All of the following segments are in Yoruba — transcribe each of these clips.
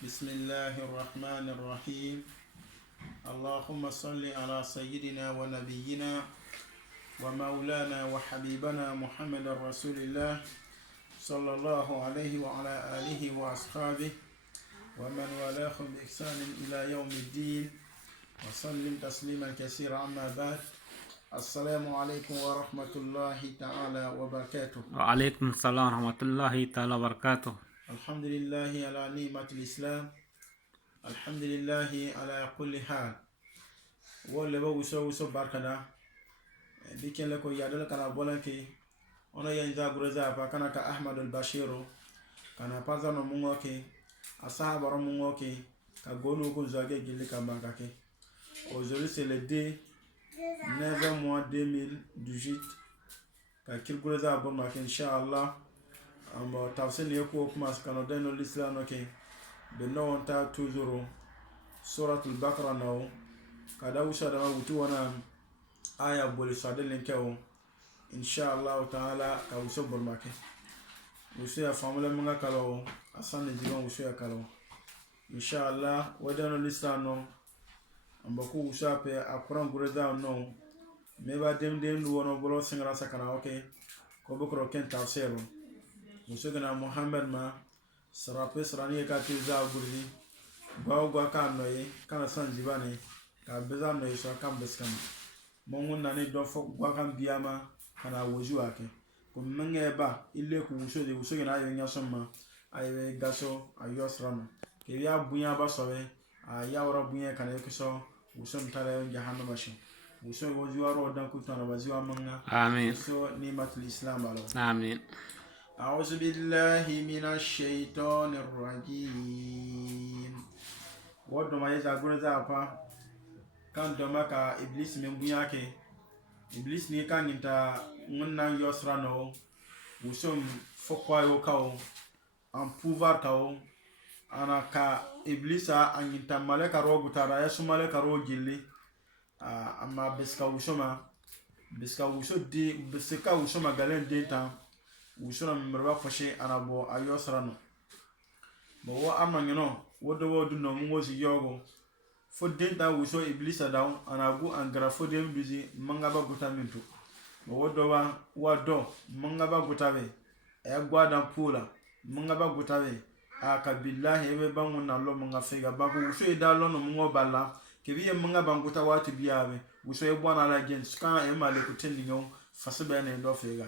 بسم الله الرحمن الرحيم. اللهم صل على سيدنا ونبينا ومولانا وحبيبنا محمد رسول الله صلى الله عليه وعلى آله وأصحابه ومن والاهم بإحسان إلى يوم الدين وسلم تسليما كثيرا. أما بعد، السلام عليكم ورحمة الله تعالى وبركاته. وعليكم السلام ورحمة الله تعالى وبركاته. الحمد لله على نعمة الإسلام، الحمد لله على كل حال. wole ba wuso barkada bikin lako yadal kana bolanke ono yanja gureza pa kana ka Ahmad al-Bashiru kana pazano mungoke asahaba mungoke ka gonu ko zage gili ka bankake. Aujourd'hui c'est le 9 mois 2018 ka kirgureza bon ma inshallah amba tafsir ne ko kuma kana dano l'islam okay benno onta toujours suratul baqara now kada wusa da wutu wana aya bole sadelen kewo inshallah taala ka wuso bormake wuso ya famula munga kalo asane jigon wuso ya kalo inshallah wadano listano ambaku wusa pe akuran gureza no meba dem du wono bolo singra sakana okay ko bokro ken tafsiro wuso gana Muhammad ma sarape sarani ka tiza gurzi gwa ka noye kana san jibane ka beza no iso kan beskan mongun na ne do fo gwa kan biama kana woju ake ko menge ba ile ku wuso de wuso na ayo nyaso ma ayo gaso ayo srama ke ya bunya ba sobe aya wora bunya kana yokiso wuso ntare jahannama shi wuso woju aro dan ku tana baziwa manga. Amin. So ni matul islam alo. Amin. أعوذ بالله من الشيطان الرجيم. ودو ما يزاغون زابا kan doma ka iblis men bunya ke iblis ni kan inta ngunnan yosra no wusom fokwa yo kawo an pouvoir kawo ana ka iblisa an inta malaka ro gutara ya su malaka ro gilli amma biska wusoma di biska wusoma galen denta wusona mmerba fashe ana bo ayosra no bo wo amanyino wodo no ngozi yogo fodden ta wuso iblisa daw anagu angara fodden bizi mangaba gutamintu wodo wado mangaba gutabe e gwada pula mangaba gutabe aka billahi ebe bangun na lo manga fega bagu wuso e dalo no mungo balla ke biye mangaba nguta wati biyabe wuso e bwana la gen ska e male kuteningo fasebe na ndo fega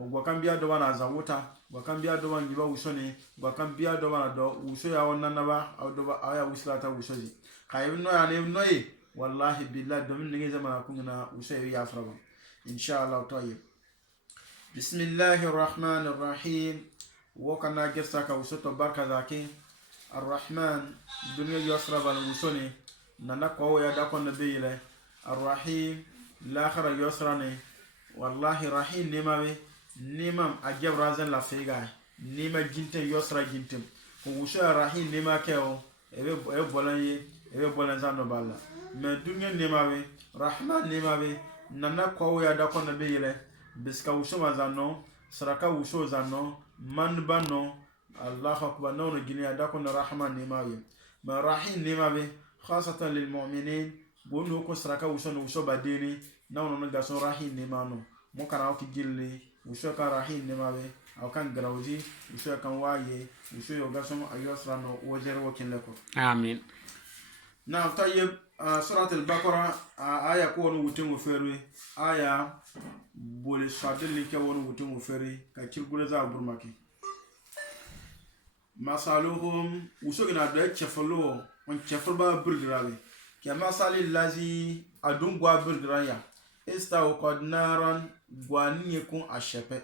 gwakambia do wana za wuta gwakambia do wan giba wuso ne gwakambia do wana do wuso ya wonna ba do aya wuslata wuso ji kayibno ya ne noyi wallahi billahi domin nige zama kunna usay ya fraba inshallah tayyib. Bismillahir rahmanir rahim. Wa kana gersa ka usoto barka zaki arrahman dunya yasra bal musoni nana ko ya da kon beyile arrahim l'akhira yasra ne wallahi rahim ne mawe nimam ajabra zan la fega nima ginte yasra gintem ko usha rahim ne ma keo ebe bolanye ebe bolan zano balla me dunya nemawe rahman nemawe nana kwa ya da kona beyele biska usoma zano saraka uso zano manbano allah akbar no gini ya da kona rahman nemawe ma rahim nemawe khasatan lil mu'minin bonu ko saraka uso no uso badini na no gaso rahim nemano mo kana o gilli uso ka rahim nemawe aw kan grawji uso kan waye uso yo gaso ayosra no wojero wakin lako. Amin. Now tayyib surat al-Baqara aya ko wonu wutin ofere aya bole sadeli ke wonu wutin ofere ka kirgure za burmaki masaluhum usogina da chefalo on chefalba burgrabe ke masali lazi adungwa burgraya istaw qad naran gwani kun ashepe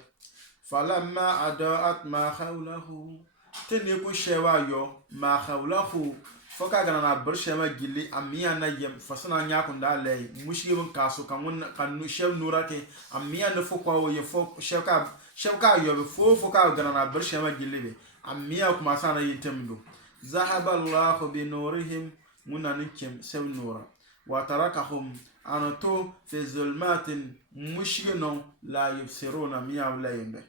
falamma adaat ma hawlahu tene ko shewa yo ma hawlahu foka gana na burshema gilli amiya na yem fasana nya kun da lay mushibin kaso kan nu shew nurake amiya na fokwa wo ye fok shewka yo be foka gana na burshema gilli be amiya kuma sana yitemdo zahaba allah bi nurihim munanikem sew nura wa tarakahum anato fi zulmatin mushkino la yubsiruna miya wala yembe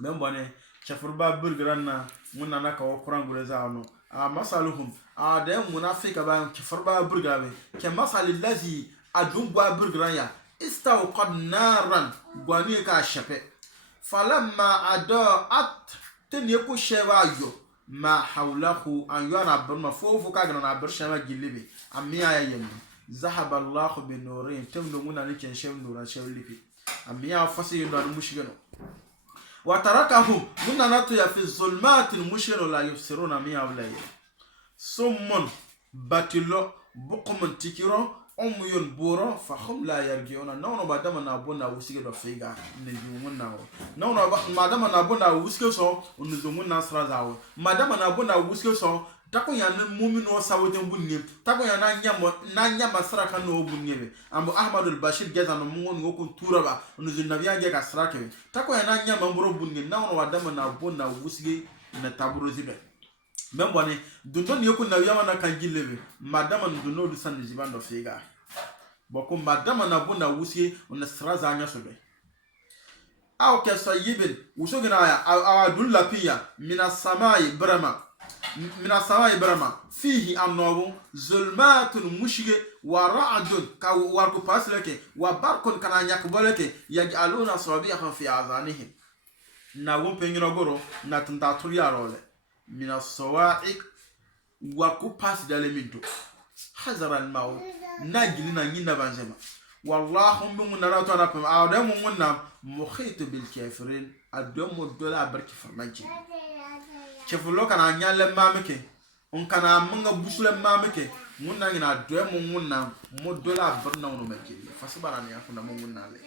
ben bone chafurba burgranna munna naka wa quran gure zaano masaluhum da munafika ba chafurba burgabe ke masalil ladhi adungwa burgranya istawqad naran gwani ka shape falamma adaat taniku shewayo ma hawlahu an yana burma fofu ka gana bur shama gilibi amiya yayin zahaba allah bi nurin tamdu muna nake shem nura shawlifi amiya fasi da mushigano wa tarakahum muna natu ya fi zulmat mushiro la yusiruna miya ulay summun batilo buqum tikiro umyun buro fa hum la yarjiuna nawno badama na bona wusige do figa ne jumun nawo nawno madama na bona wusige so onuzumun na srazawo madama na bona wusige so tako ya na mumino sawoten bunni tako ya na nyama sraka no bunni ambo ahmadul bashir geza no mungon ngoko turaba onuzun nabiya ge ka sraka tako ya na nyama mboro bunni nawno badama na bona wusige na taburo zibe membo ne dundo ni yoku na yama na kanjilebe madama nduno du san zibando figa boko madama na bona wusi on sraza anya sobe aw ka sayibil wuso gina ya awadul lapiya mina samai brama fihi annabu zulmatun mushige wa ra'dun ka warku pasleke wa barkun kana yakboleke yaj'aluna sabiha fi azanihim na won penyiro goro na tanta turiya role mina sawa'iq wa ku pas daleminto hazara al-maut najli na nyina banjema wallahi mun naratu na pam adamu munna mukhit bil kafirin adamu dola barki farmanci chefulo kana nyalle mameke on kana manga busule mameke munna ngina adamu munna modola barna wono make fasibara ne akuna munna le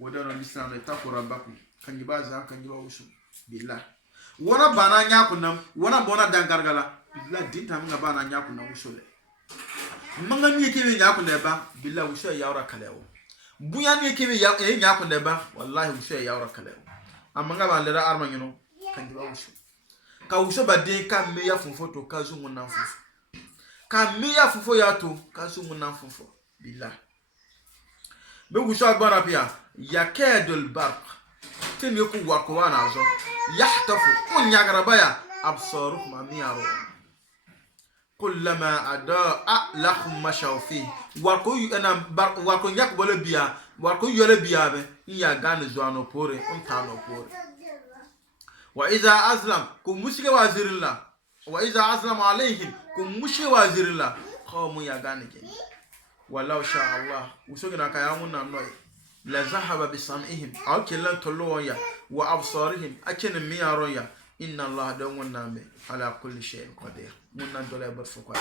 wodano lisana takura baku kangibaza kangiba usu billah wana bana nyakuna wana bona dangargala billah dinta manga bana nyakuna usule manga ni kebe nyakuna ba billah usu yawra kalewo buya ni kebe ya nyakuna ba wallahi usu yawra kalewo amanga ba lera arma ngino kangiba usu ka usu ba den ka me ya funfoto ka zungu na funfo ka me ya funfo ya to ka zungu na funfo billah be usu agbara pia yakadul barq tin yoku wako wana zo yahtafu unyagarabaya absaruhum amiyaro kullama adaa lahum mashawfi wako ana wako nyak bole biya wako yole biya be iya gane zo ano pore untano pore wa iza azlam kum mushike wazirilla wa iza azlam alaihim kum mushike wazirilla qawmu ya gane ke wallahu sha Allah usogina kayamun nan noy la zahaba bisam'ihim aw kellan tolloya wa absarihim akene miyaroya inna Allah dawonna be ala kulli shay'in qadir munna dole bar fo kwa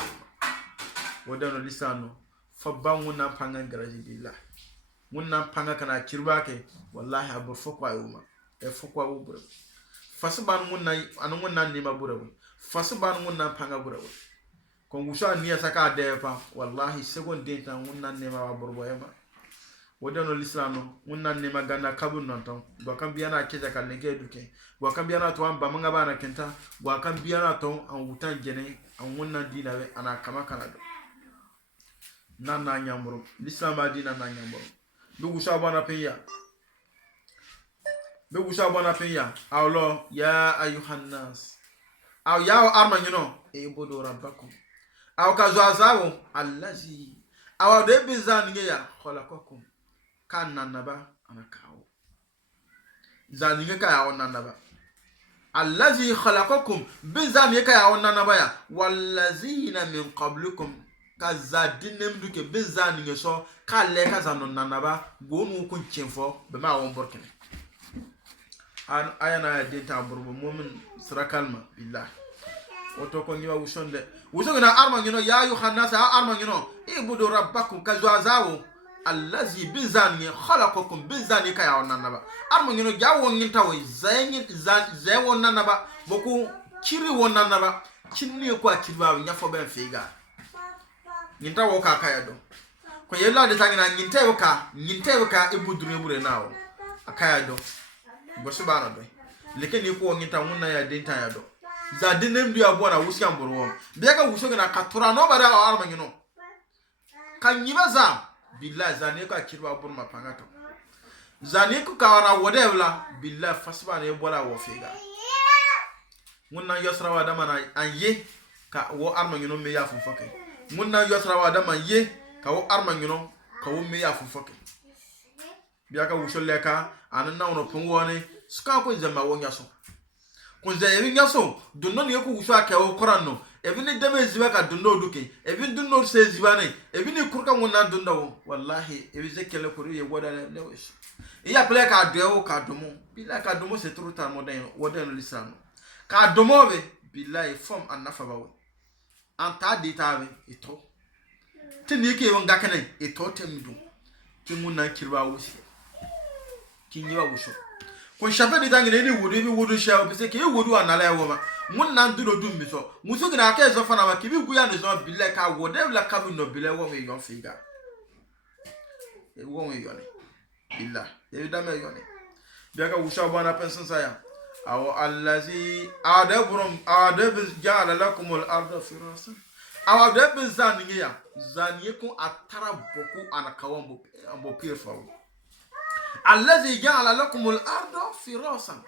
wadano lisano fa banguna pangan garaji billah munna panga kana kirbake wallahi abur fo kwa yuma e fo kwa ubur fasban munna anu munna ni maburawo fasban munna panga burawo kon gusha niya saka defa wallahi seconde tan munna ne ma burboyema wadano lisano munna ne magana kabun nonton do kan biana keza kalnege duke wa kan biana to amba manga bana kenta wa kan biana to an wutan jene an wannan dinawe ana kama kana do nana nyamuro lisama dina na nyamuro dugu shabana pinya awlo ya ayuhan nas aw ya arma nyino e bodo rabbakum aw ka zazawo allazi aw de bizan ngeya khalaqakum kan nanaba anakawo zaninge ka ya nanaba allazi khalaqakum bizan ye ka ya nanaba ya wallazina min qablikum kazadinem duke bizan nge so kalle ka zanon nanaba gonu kun chenfo be ma won borkene an ayana dinta burbu mu'min sirakalma billah oto ko ngiwa usonde na arma ngino ya yuhannas arma ngino ibudu rabbakum kazwazawo allazi bizani khalaqakum bizani ka ya wonnanaba arma ngino jawo nginta wo zay wonnanaba boku kiri wonnanaba kinni ko akirba nyafo ben figa nginta wo ka kaya do ko yella de tangina nginte ka ibudu rebure nawo akaya do bosubara do lekeni ko nginta munna ya dinta ya do za dinem du abona wusiam borwo biaka wusoga na katura no bara arma ngino kanyiba za billahi za ne ka kirwa bur mapanga to zani ku kawara whatever billahi fasba ne bola wo fega munna yasra wa dama na anye ka wo arma ngino me ya fu fakai munna yasra wa dama ye ka wo arma ngino ka wo me ya fu fakai biya ka wusho leka anan na wono pungwone suka ko zamba wo nyaso kunza yebi nyaso dunno ne ku wusho aka wo koranno ebi ni deme ziba ka dunno duke ebi dunno se ziba ne ebi ni kurka wonna dunno wallahi ebi zekele ko ye woda le weso iya pele ka dewo ka domo bila ka domo se truta modern woden lisano ka domo be billahi form anafa bawo anta dita be ito tini ke won gakane ito temidu kimuna kirba wusi kinyiwa wusho kun shafe dita ngene ni wudu bi wudu sha be se ke wudu anala yawo ma mun nan dulo dum bi so musu gina ka zo fana ma kibi guya ne zo billahi ka wode la kabu no billahi wo me yon figa e wo me yon billahi e da me yon biya ka wusha bana pensan saya aw allazi adab ja'ala lakumul arda firasa aw adab zaniye kun atara boku anakawan bo pirfawo allazi ja'ala lakumul arda firasa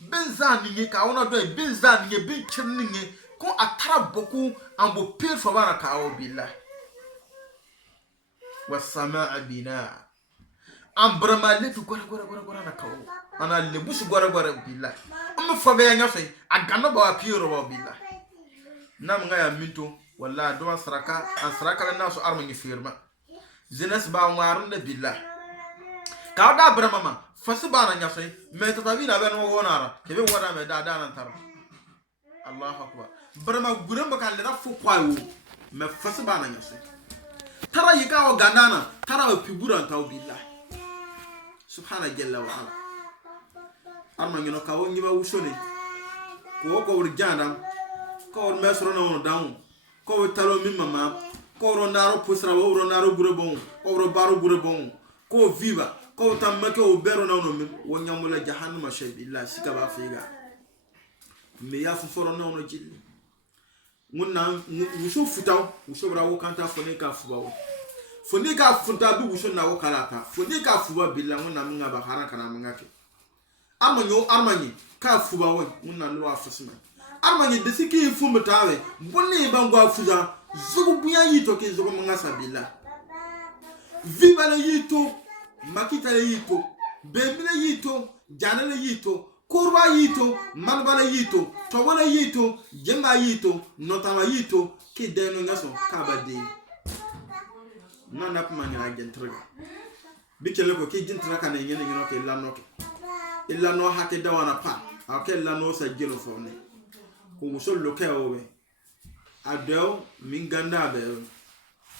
ben zaniye ka wona do ben zaniye ben chirninye kun atara boku ambo pirfawo anakawo billahi was samaa bina ambrama letu gora na kawo ana lebusu gora billahi amma fabe ya nyafe agano ba piro ba billahi nam ngaya minto wallahi do asraka la naso arma ni firma zenas ba warun da billahi ka da brama ma fasu ba na nyafe me tatabi na ben wo wonara kebe wona me da nan tar Allahu akbar brama guran ba kan da fu kwawo me fasu ba na nyafe tara yika o ganana tara o pibura taw billahi subhana jalla wa ala arma ngino ka wongi ba wushone ko urjana ko mesro no dawn ko talo min mama ko ro naro pusra wo ro naro gurebon ko ro baro gurebon ko viva ko tamake o bero no wonyamula jahannama shaybillah sika ba figa me ya fu foro no jilli munna wushu futaw wushu brawo kanta fone ka fubawo foni ka funta bi wusho na wokalata foni ka fuba billa ngona minga ba hara kana mingake armanyi ka fuba wo ngona no afusima armanyi desiki fu mutawe bonni bangwa fuza zugu buya yito ke zugu minga sabilla viva le yito makita le yito bebile yito janale yito korwa yito manbala yito towala yito jemba yito notama yito ke deno ngaso kabade nana kuma ngana gentrega bikele ko ke gentra kana ngene ngino ke lanoke illa no hake dawana pa ake lano sa jelo fone ko muso loke owe adeo minganda be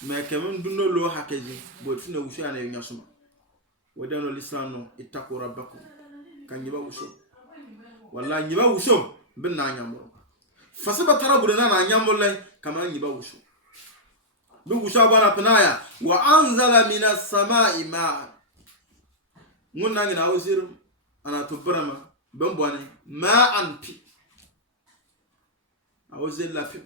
me kemen dunno lo hake ji bo tuna wusu ana nyasuma wadano lisano itaku rabbakum kan yiba wusu wallahi yiba wusu bin na nyambo fasiba tarabu na nyambo lai kama yiba wusu Bugu shabana penaya wa anzala minas samai ma munna ngina awsir ana tubrama bambwane ma anpi awzil la fi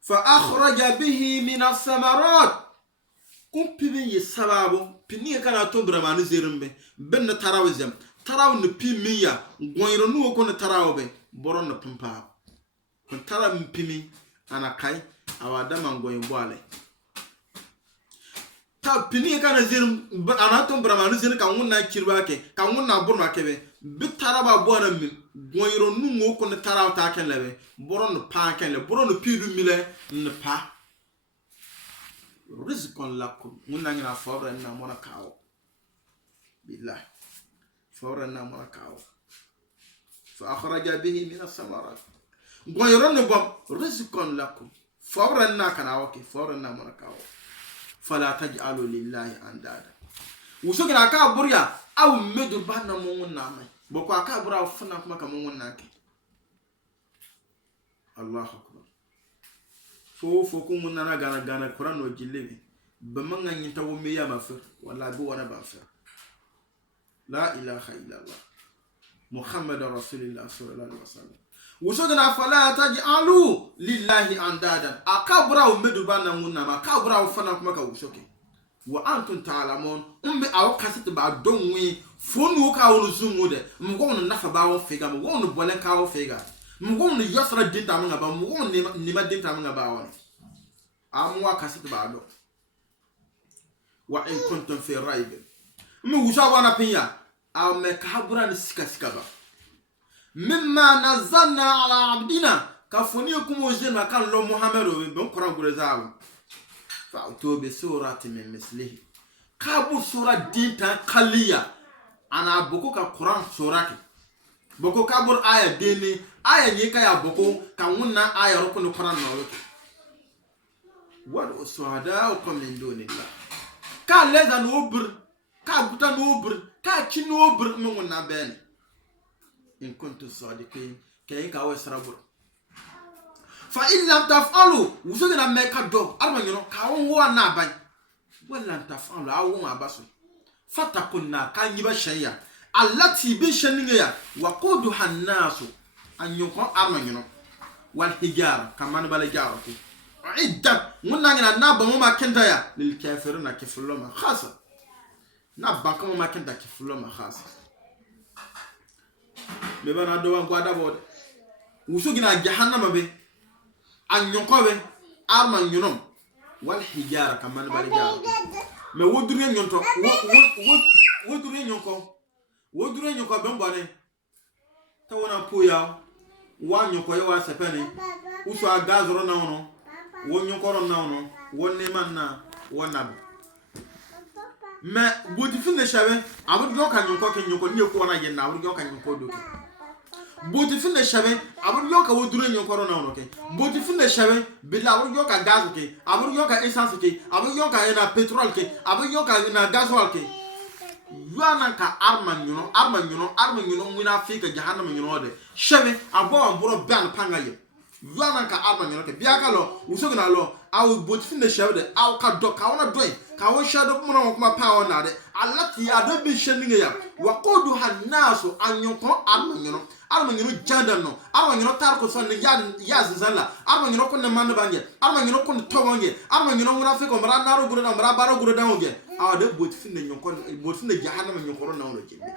fa akhraja bihi minas samarat kumpi yi sababu pini kana tubrama ni zirmbe ben tarawzem taraw ni pimiya goyro nu ko na tarawbe boron na pampa kon taram pimi ana kai awada mangoyin bwale ta pini kana zirin anaton bramanu zirin kan wonna kirbake kan wonna burma kebe bitaraba bwana mi goyro nungo ko ne taraw ta ken lebe boron pa ken le boron pidu mile ne pa rizqan lakum wonna ngina fawra na mona kawo billah fawra na mona kawo fa akhraja bihi min as-samarat goyro ne bom rizqan lakum fawran na kana wake fawran na marakawo fala taj'alu lillahi andada wuso gina ka burya aw medu banna mun na mai boko aka bura fana kuma kaman wannan ke Allahu akbar fo kun mun na gana Quran no jillebi ba man yin tawo me ya mafir wala bi wana ba fir la ilaha illallah muhammadur rasulullah sallallahu alaihi wasallam wusogana fala taj'alu lillahi andadan akabra umedu bana munna ma akabra ufana kuma ka wusoke wa antum ta'lamun umbe aw kasete ba donwe fonu ka wonu zumude mgo no nafa ba wo fega mgo no bolen ka wo fega mgo no yosra dinta manga ba mgo ni ma dinta manga ba won amwa kasete ba do wa in kuntum fi raib mi wusa wana pinya aw me kabura ni sika ba mimma nazalna ala abdina ka foni kumo jena kan lo muhammadu be Quran gurezaabu fa utobe surati min mislihi kabu sura dinta khaliya ana boko ka Quran surati boko kabur aya deni aya ni ka ya boko ka wunna aya ro kono Quran no loke wad uswada ko min dunillah ka leza no bur ka buta no bur ka chi no bur no wunna ben in kuntu sadiqin kay ka wasrabur fa in lam taf'alu usugina meka do arma nyoro ka won na ban wala taf'alu awu abasu fatakunna kan yiba shayya allati bi shaninga waqudu hannasu anyuko arma nyoro wal hijara kaman bala jaro ko iddat munna ngina na ba mo makenda ya lil kafiruna kifuluma khasa na ba ko mo makenda kifuluma khasa me bana do wan ko adabo usugina jahannama be anyonkobe arma nyunom wal hijara kaman bari jaro me wodure nyonto wodure nyonko bembane tawona puya wa nyonko yewa sepene uso agazoro na ono wonyokoro na ono wonne manna wonab me bodi finne shawe abudu yo kan nyonko ke nyonko ni ko na yenna abudu yo kan nyonko doke bodi finne shawe abudu yo ka wodure nyonko na ono ke bodi finne shawe bila abudu yo ka gaz ke abudu yo ka essence ke abudu yo ka na petrol ke abudu yo ka na gasoil ke yana ka arma nyuno muna fika jahannam nyuno de shawe abo amburo ban pangaye yana ka arma nyuno ke biaka lo usogina lo awu bodi finne shawe de aw ka do ka wona doy ka won shado muna kuma pa wona de alati ado bi sheninga ya waqudu hannasu anyoko arma nyuno jadano arma nyuno tarko son ya zalla arma nyuno ko ne man bange arma nyuno ko towange arma nyuno muna fiko mara naro guro na mara baro guro dangoge awade bodi finne nyoko bodi finne jahannam nyoko na wono jelle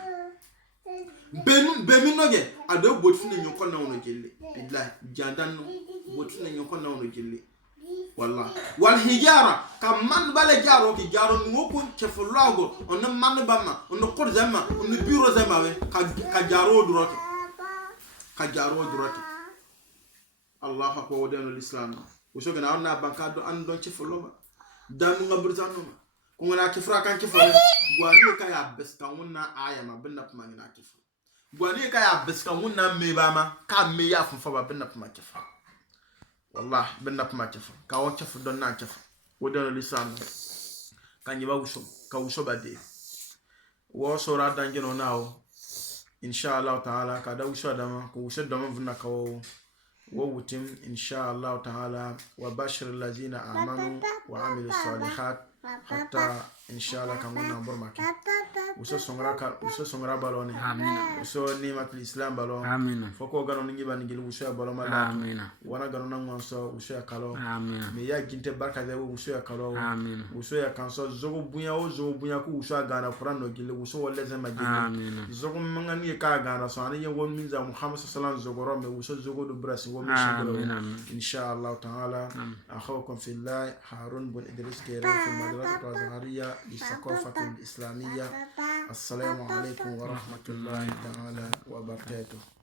bemi noge ado bodi finne nyoko na wono jelle billahi jandano bodi finne nyoko na wono jelle wallahi wal hijara kam man bale jaro ki jaro ngoko chefulago on man bamma on ko zama on bureau zama we ka jaro droke Allah ko wodeno l'islam usoga na onna bankado an don chefuloma danu ngabrzano ko ngana kifra kan kifale gwani ka ya beska wonna aya ma binna puma ngina kifra gwani ka ya beska wonna me bama ka me ya funfa ba binna puma kifra wallahi binna puma kifra ka won kifra don na kifra wodeno l'islam kan yiba uso ba de wo sora dangino nawo inshallah ta'ala kada uso dama ko uso dama vuna kawo wo wutim inshallah ta'ala wa bashir allazina amanu wa amilus salihat hatta inshallah kamuna burmaki uso songra balone amina uso ni makli islam balon amina foko gano ngi ban ngi uso balon mala amina wana gano nan so uso ya kalo amina me ya ginte barka de uso ya kalo amina uso ya kanso zogo bunya ku uso gana quran no gile uso wala zama gile amina zogo mangani ka gana so ani won minza muhammad sallallahu alaihi wasallam zogo ro me uso zogo do brasi wo mi shigolo inshallah ta'ala akhukum fillah harun bin idris kere fi madrasat azhariya للثقافة الإسلامية. السلام عليكم ورحمة الله تعالى وبركاته.